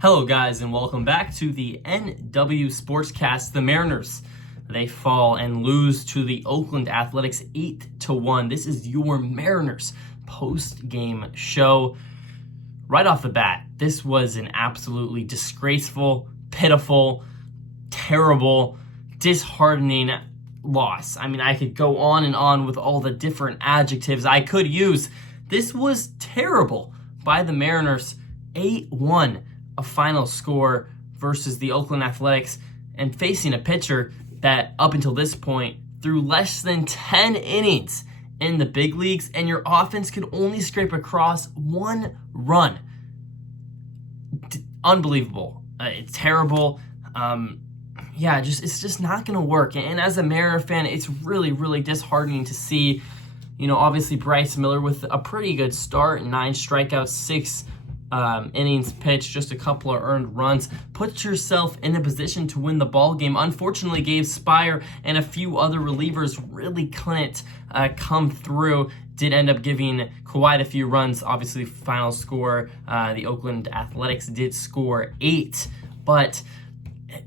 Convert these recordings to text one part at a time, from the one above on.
Hello guys, and welcome back to the NW Sportscast. The Mariners, they fall and lose to the Oakland Athletics 8-1. This is your Mariners post-game show. Right off the bat, this was an absolutely disgraceful, pitiful, terrible, disheartening loss. I mean, I could go on and on with all the different adjectives I could use. This was terrible by the Mariners. 8-1. A final score versus the Oakland Athletics, and facing a pitcher that up until this point threw less than 10 innings in the big leagues, and your offense could only scrape across one run. Unbelievable. It's terrible. It's just not going to work. And as a Mariner fan, it's really, really disheartening to see, obviously Bryce Miller with a pretty good start, 9 strikeouts, 6 innings pitched, just a couple of earned runs, put yourself in a position to win the ball game. Unfortunately, Gabe Spire and a few other relievers really couldn't come through. Did end up giving quite a few runs. Obviously, final score, the Oakland Athletics did score 8, but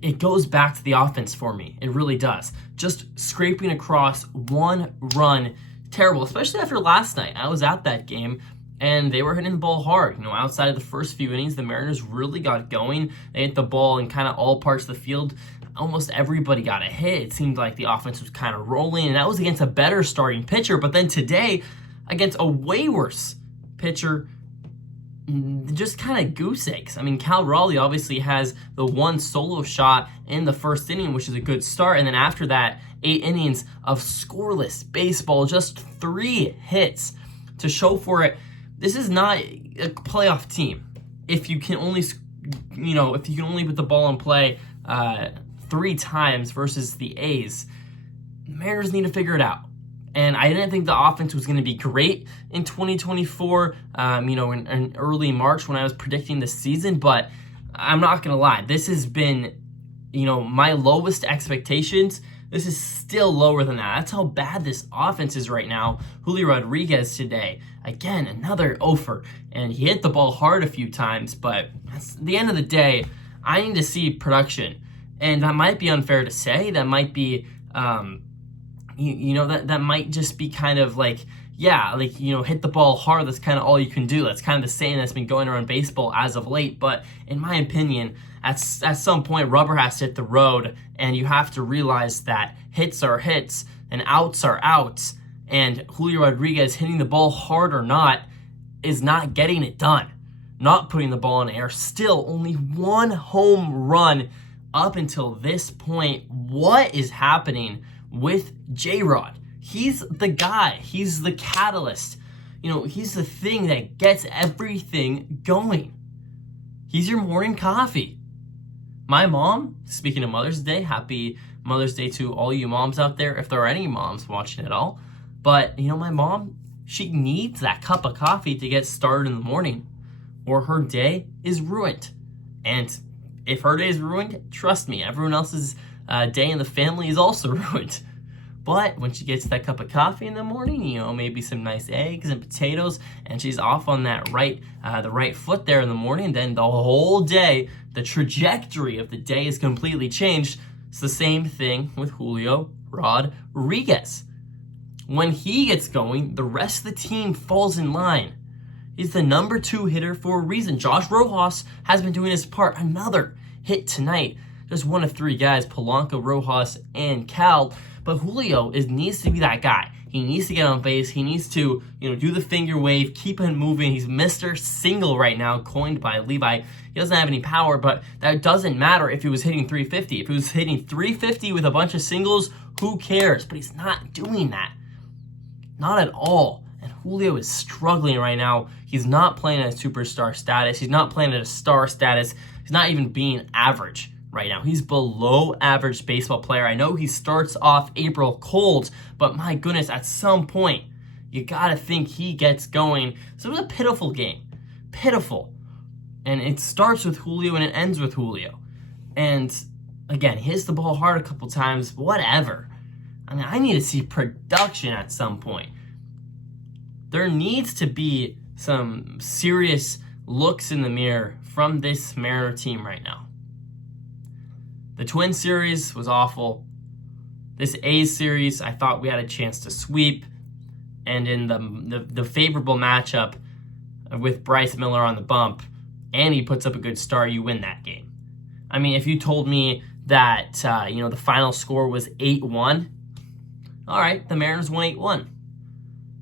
it goes back to the offense for me. It really does. Just scraping across one run, terrible, especially after last night. I was at that game, and they were hitting the ball hard. Outside of the first few innings, the Mariners really got going. They hit the ball in kind of all parts of the field. Almost everybody got a hit. It seemed like the offense was kind of rolling, and that was against a better starting pitcher. But then today, against a way worse pitcher, just kind of goose eggs. I mean, Cal Raleigh obviously has the one solo shot in the first inning, which is a good start. And then after that, 8 innings of scoreless baseball, just 3 hits to show for it. This is not a playoff team. If you can only, put the ball in play 3 times versus the A's, the Mariners need to figure it out. And I didn't think the offense was going to be great in 2024, in early March when I was predicting the season. But I'm not going to lie. This has been, my lowest expectations. This is still lower than that. That's how bad this offense is right now. Julio Rodriguez today, again, another offer. And he hit the ball hard a few times, but at the end of the day, I need to see production. And that might be unfair to say. That might be, that might just be kind of like, hit the ball hard. That's kind of all you can do. That's kind of the saying that's been going around baseball as of late. But in my opinion, at some point, rubber has to hit the road, and you have to realize that hits are hits and outs are outs. And Julio Rodriguez hitting the ball hard or not is not getting it done. Not putting the ball in the air. Still only 1 home run up until this point. What is happening with J-Rod? He's the guy. He's the catalyst. He's the thing that gets everything going. He's your morning coffee. My mom, speaking of Mother's Day, happy Mother's Day to all you moms out there, if there are any moms watching at all. But, my mom, she needs that cup of coffee to get started in the morning, or her day is ruined. And if her day is ruined, trust me, everyone else's day in the family is also ruined. But when she gets that cup of coffee in the morning, maybe some nice eggs and potatoes, and she's off on that the right foot there in the morning, then the whole day, the trajectory of the day is completely changed. It's the same thing with Julio Rodriguez. When he gets going, the rest of the team falls in line. He's the number 2 hitter for a reason. Josh Rojas has been doing his part. Another hit tonight. Just one of 3 guys, Polanco, Rojas, and Cal. But Julio needs to be that guy. He needs to get on base. He needs to, do the finger wave, keep it moving. He's Mr. Single right now, coined by Levi. He doesn't have any power, but that doesn't matter if he was hitting 350. If he was hitting 350 with a bunch of singles, who cares? But he's not doing that. Not at all. And Julio is struggling right now. He's not playing at a superstar status. He's not playing at a star status. He's not even being average right now. He's below average baseball player. I know he starts off April cold, but my goodness, at some point, you gotta think he gets going. So it was a pitiful game. Pitiful. And it starts with Julio and it ends with Julio. And again, he hits the ball hard a couple times, whatever. I mean, I need to see production at some point. There needs to be some serious looks in the mirror from this Mariner team right now. The Twins series was awful. This A's series, I thought we had a chance to sweep. And in the favorable matchup with Bryce Miller on the bump, and he puts up a good start, you win that game. I mean, if you told me that the final score was 8-1, all right, the Mariners won 8-1.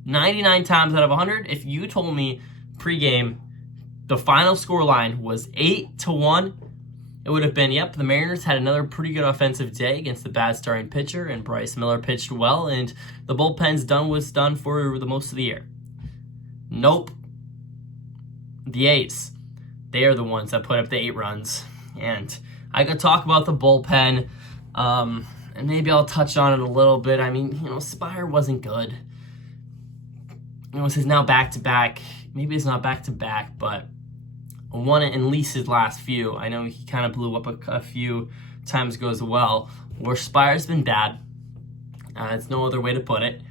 99 times out of 100, if you told me pregame the final score line was 8-1, it would have been, yep, the Mariners had another pretty good offensive day against the bad starting pitcher, and Bryce Miller pitched well, and the bullpen's done what's done for the most of the year. Nope. The A's, they are the ones that put up the 8 runs. And I could talk about the bullpen, and maybe I'll touch on it a little bit. I mean, Spire wasn't good. This is now back-to-back. Maybe it's not back-to-back, but won it in at least his last few. I know he kind of blew up a few times ago as well, where Spire's been bad. It's no other way to put it.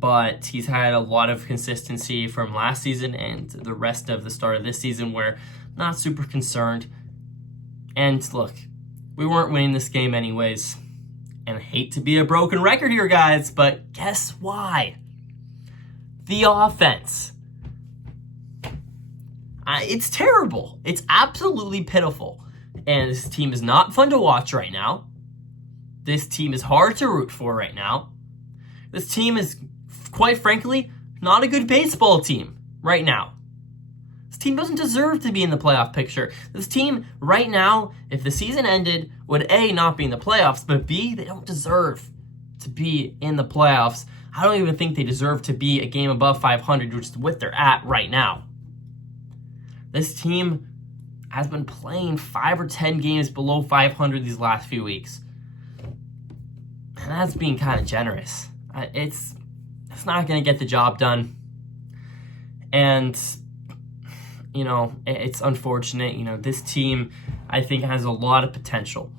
But he's had a lot of consistency from last season and the rest of the start of this season where not super concerned. And look, we weren't winning this game anyways. And I hate to be a broken record here, guys, but guess why? The offense. It's terrible. It's absolutely pitiful. And this team is not fun to watch right now. This team is hard to root for right now. This team is, quite frankly, not a good baseball team right now. This team doesn't deserve to be in the playoff picture. This team right now, if the season ended, would A, not be in the playoffs, but B, they don't deserve to be in the playoffs. I don't even think they deserve to be a game above 500, which is what they're at right now. This team has been playing 5 or 10 games below 500 these last few weeks. And that's being kind of generous. It's not going to get the job done. And, it's unfortunate. This team, I think, has a lot of potential.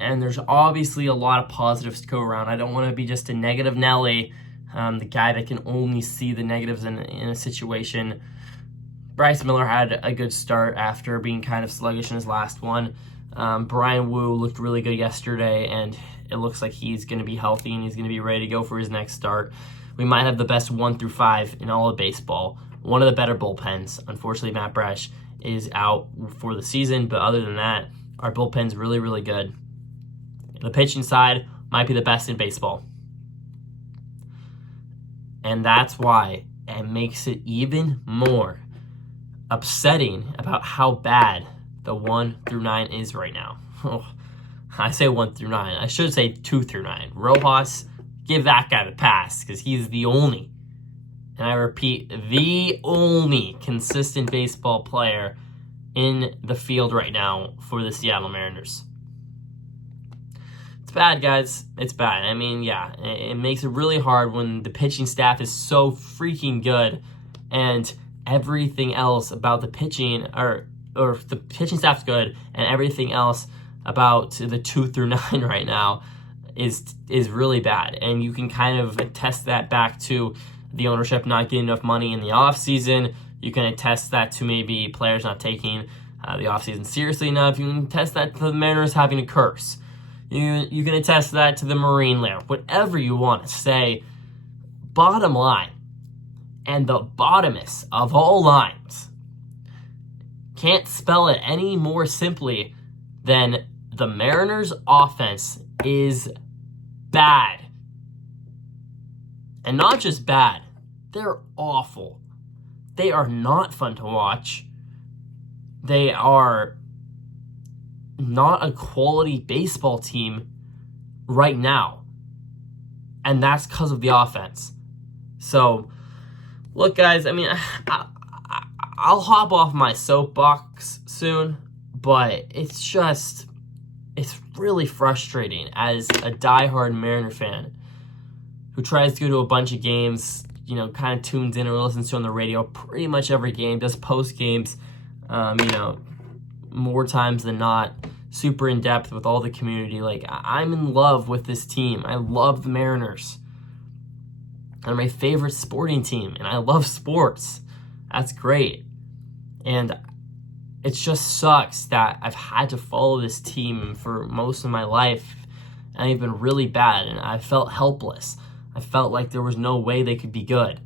And there's obviously a lot of positives to go around. I don't want to be just a negative Nelly, the guy that can only see the negatives in a situation. Bryce Miller had a good start after being kind of sluggish in his last one. Brian Wu looked really good yesterday, and it looks like he's going to be healthy and he's going to be ready to go for his next start. We might have the best 1 through 5 in all of baseball. One of the better bullpens. Unfortunately, Matt Brash is out for the season, but other than that, our bullpen's really, really good. The pitching side might be the best in baseball. And that's why it makes it even more upsetting about how bad the 1 through 9 is right now. I say 1 through 9. I should say 2 through 9. Rojas, give that guy the pass because he's the only, and I repeat, the only consistent baseball player in the field right now for the Seattle Mariners. It's bad, guys. It's bad. I mean, yeah, it makes it really hard when the pitching staff is so freaking good and everything else about the pitching, or the pitching staff's good, and everything else about the 2 through 9 right now is really bad. And you can kind of attest that back to the ownership not getting enough money in the offseason. You can attest that to maybe players not taking the offseason seriously enough. You can attest that to the Mariners having a curse. You can attest that to the Marine layer. Whatever you want to say, bottom line, and the bottomest of all lines, can't spell it any more simply than the Mariners' offense is bad. And not just bad, they're awful. They are not fun to watch. They are not a quality baseball team right now. And that's because of the offense. So, look, guys, I mean, I'll hop off my soapbox soon, but it's really frustrating as a diehard Mariner fan who tries to go to a bunch of games, kind of tunes in or listens to on the radio pretty much every game, does post games, more times than not, super in depth with all the community. Like, I'm in love with this team. I love the Mariners. They're my favorite sporting team, and I love sports. That's great. And it just sucks that I've had to follow this team for most of my life, and they've been really bad, and I felt helpless. I felt like there was no way they could be good.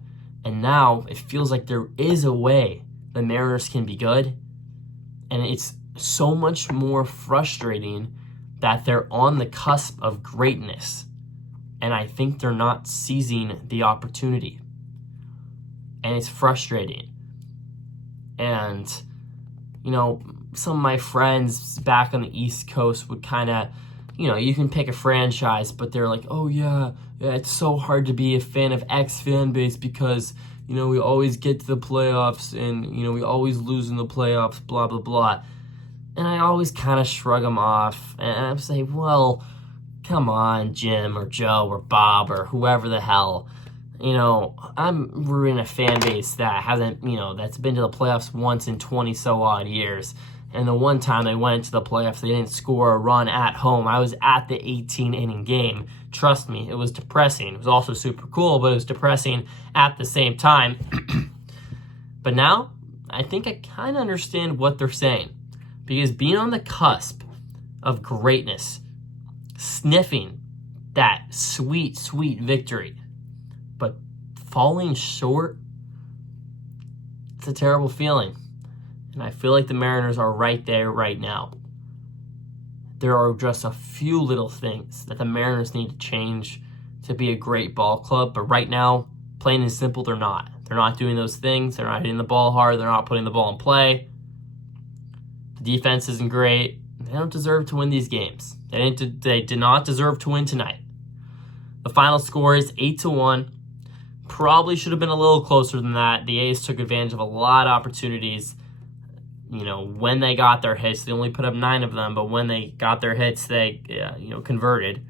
And now it feels like there is a way the Mariners can be good, and it's so much more frustrating that they're on the cusp of greatness, and I think they're not seizing the opportunity. And it's frustrating. And, some of my friends back on the East Coast would kind of, you can pick a franchise, but they're like, oh yeah, it's so hard to be a fan of X fan base because, we always get to the playoffs and, we always lose in the playoffs, blah, blah, blah. And I always kind of shrug them off. And I'm saying, well, come on, Jim or Joe or Bob or whoever the hell. I'm rooting a fan base that hasn't, that's been to the playoffs once in 20 so odd years. And the one time they went to the playoffs, they didn't score a run at home. I was at the 18-inning game. Trust me, it was depressing. It was also super cool, but it was depressing at the same time. But now, I think I kind of understand what they're saying. Because being on the cusp of greatness, sniffing that sweet, sweet victory, but falling short, it's a terrible feeling. And I feel like the Mariners are right there right now. There are just a few little things that the Mariners need to change to be a great ball club. But right now, plain and simple, they're not. They're not doing those things. They're not hitting the ball hard. They're not putting the ball in play. The defense isn't great. They don't deserve to win these games. They did not deserve to win tonight. The final score is 8-1. Probably should have been a little closer than that. The A's took advantage of a lot of opportunities. When they got their hits, they only put up 9 of them, but when they got their hits, they, converted.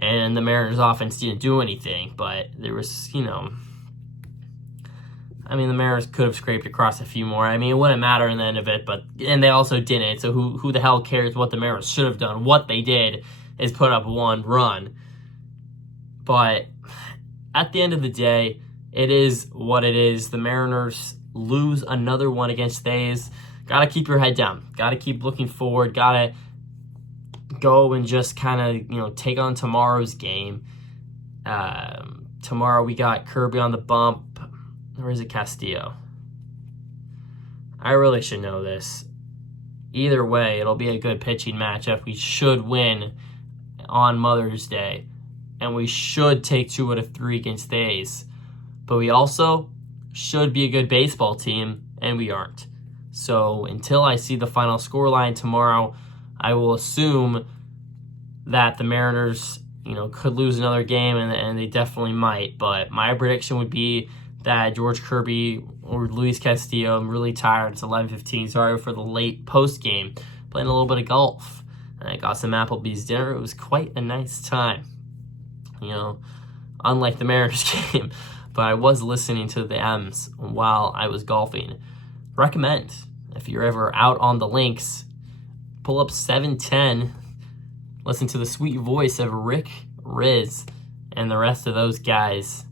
And the Mariners offense didn't do anything, but there was, the Mariners could have scraped across a few more. It wouldn't matter in the end of it, and they also didn't, so who the hell cares what the Mariners should have done? What they did is put up 1 run. But at the end of the day, it is what it is. The Mariners lose another one against the A's. Got to keep your head down. Got to keep looking forward. Got to go and just kind of, take on tomorrow's game. Tomorrow we got Kirby on the bump. Or is it Castillo? I really should know this. Either way, it'll be a good pitching matchup. We should win on Mother's Day. And we should take 2 out of 3 against the A's. But we also should be a good baseball team, and we aren't. So until I see the final scoreline tomorrow, I will assume that the Mariners, could lose another game, and they definitely might. But my prediction would be that George Kirby or Luis Castillo, I'm really tired. It's 11:15. Sorry for the late post game. Playing a little bit of golf. And I got some Applebee's dinner. It was quite a nice time. Unlike the Mariners game. But I was listening to the M's while I was golfing. Recommend, if you're ever out on the links, pull up 710, listen to the sweet voice of Rick Riz and the rest of those guys.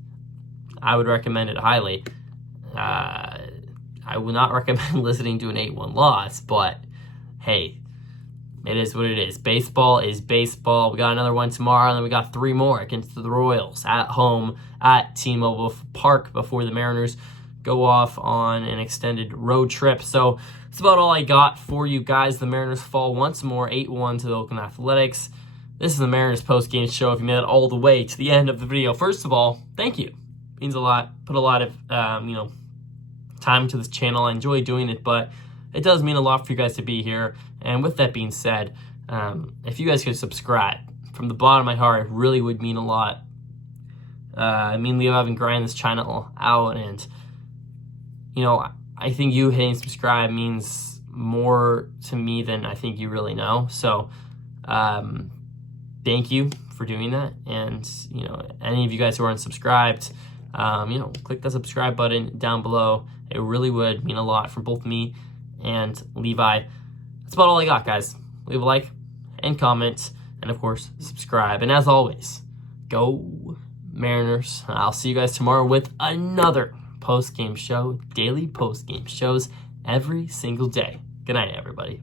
I would recommend it highly. I would not recommend listening to an 8-1 loss, but hey, it is what it is. Baseball is baseball. We got another one tomorrow, and then we got 3 more against the Royals at home at T-Mobile Park before the Mariners go off on an extended road trip. So that's about all I got for you guys. The Mariners fall once more 8-1 to the Oakland Athletics. This is the Mariners post-game show. If you made it all the way to the end of the video, first of all, thank you. It means a lot. Put a lot of time to this channel. I enjoy doing it, but it does mean a lot for you guys to be here. And with that being said, if you guys could subscribe, from the bottom of my heart, it really would mean a lot. Leo, I've been grinding this channel out, and I think you hitting subscribe means more to me than I think you really know. So thank you for doing that. And any of you guys who aren't subscribed, click the subscribe button down below. It really would mean a lot for both me and Levi. That's about all I got, guys. Leave a like and comment, and of course, subscribe. And as always, go Mariners. I'll see you guys tomorrow with another post-game show, daily post-game shows every single day. Good night, everybody.